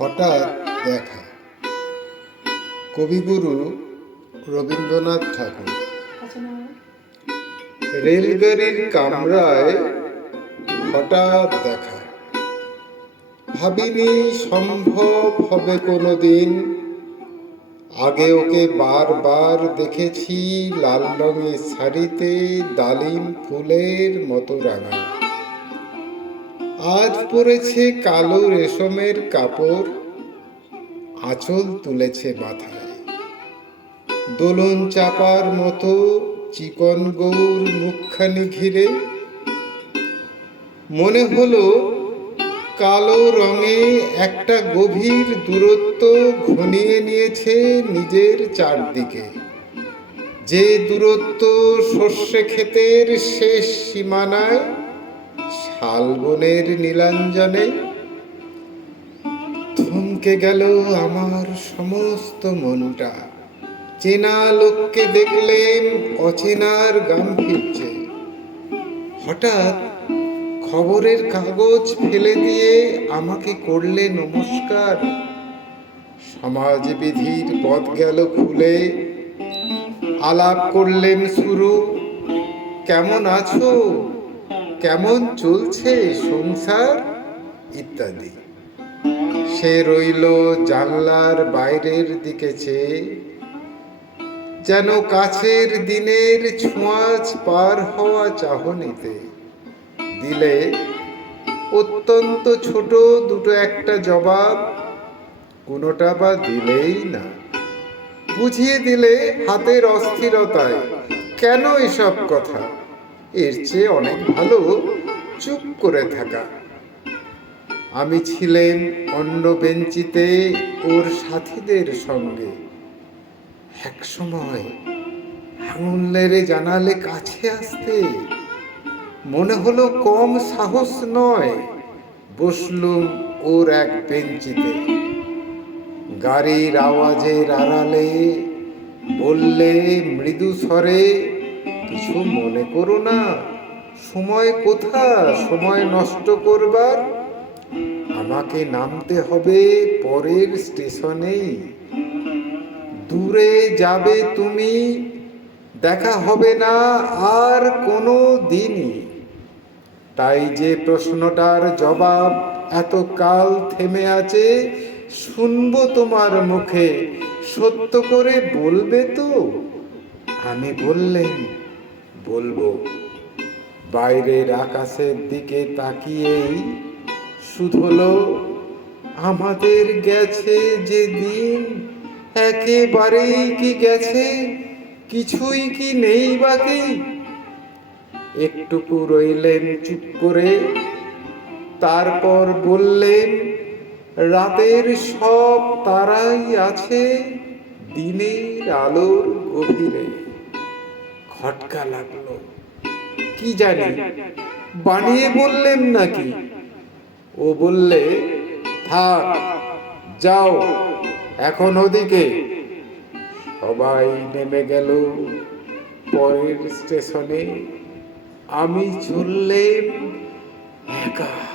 হঠাৎ দেখা। কবিগুরু রবীন্দ্রনাথ ঠাকুর। রেলগাড়ির কামরায় হঠাৎ দেখা। ভাবিনি সম্ভব হবে কোনোদিন। আগে ওকে বারবার দেখেছি লাল রঙের শাড়িতে, ডালিম ফুলের মতো রাঙা। আজ পরেছে কালো রেশমের কাপড়, আঁচল তুলেছে মাথায়। দোলন চাপার মতো চিকন গৌর মুখখানি ঘিরে। মনে হলো কালো রঙে একটা গভীর দূরত্ব ঘনিয়ে নিয়েছে নিজের চারদিকে। যে দূরত্ব সর্ষে ক্ষেতের শেষ সীমানায়, শালবনের নীলাঞ্জনে। থমকে গেল আমার সমস্ত মনটা। চেনা লোককে দেখলেন অচেনার গাম্ভীর্যে। হঠাৎ খবরের কাগজ ফেলে দিয়ে আমাকে করলে নমস্কার। সমাজবিধির পথ গেল খুলে। আলাপ করলেন শুরু। কেমন আছো, কেমন চলছে সংসার, ইত্যাদি। সে রইল জানলার বাইরের দিকে চেয়ে, যেন কাছের দিনের ছোঁয়াচ পার হওয়া চাহনিতে। দিলে অত্যন্ত ছোট দুটো একটা জবাব, কোনোটা বা দিলেই না। বুঝিয়ে দিলে হাতের অস্থিরতায়, কেন এসব কথা, এর চেয়ে অনেক ভালো চুপ করে থাকা। আমি ছিলেন অন্য বেঞ্চিতে ওর সাথীদের সঙ্গে। এক সময় আঙুল নেড়ে জানালে কাছে আসতে। মনে হলো কম সাহস নয়। বসলুম ওর এক বেঞ্চিতে। গাড়ির আওয়াজের আড়ালে বললে মৃদু স্বরে, কিছু মনে করো না, সময় কোথা সময় নষ্ট করবার। আমাকে নামতে হবে পরের স্টেশনেই। দূরে যাবে তুমি, দেখা হবে না আর কোনো দিনই। তাই যে প্রশ্নটার জবাব এতকাল থেমে আছে, শুনবো তোমার মুখে, সত্য করে বলবে তো? আমি বললেন, বলবো। বাইরের আকাশের দিকে তাকিয়েই শুধলো, আমাদের গেছে যে দিন, একেবারেই কি গেছে, কিছুই কি নেই বাকি। একটুকু রইলেন চুপ করে, তারপর বললেন, রাতের সব তারাই আছে দিনের আলোর গভীরে। খটকা লাগলো। কি জানি বানিয়ে বললেন নাকি। ও বললে, থাক, যাও এখন ওদিকে। সবাই নেমে গেল পরের স্টেশনে। আমি চললেম একা।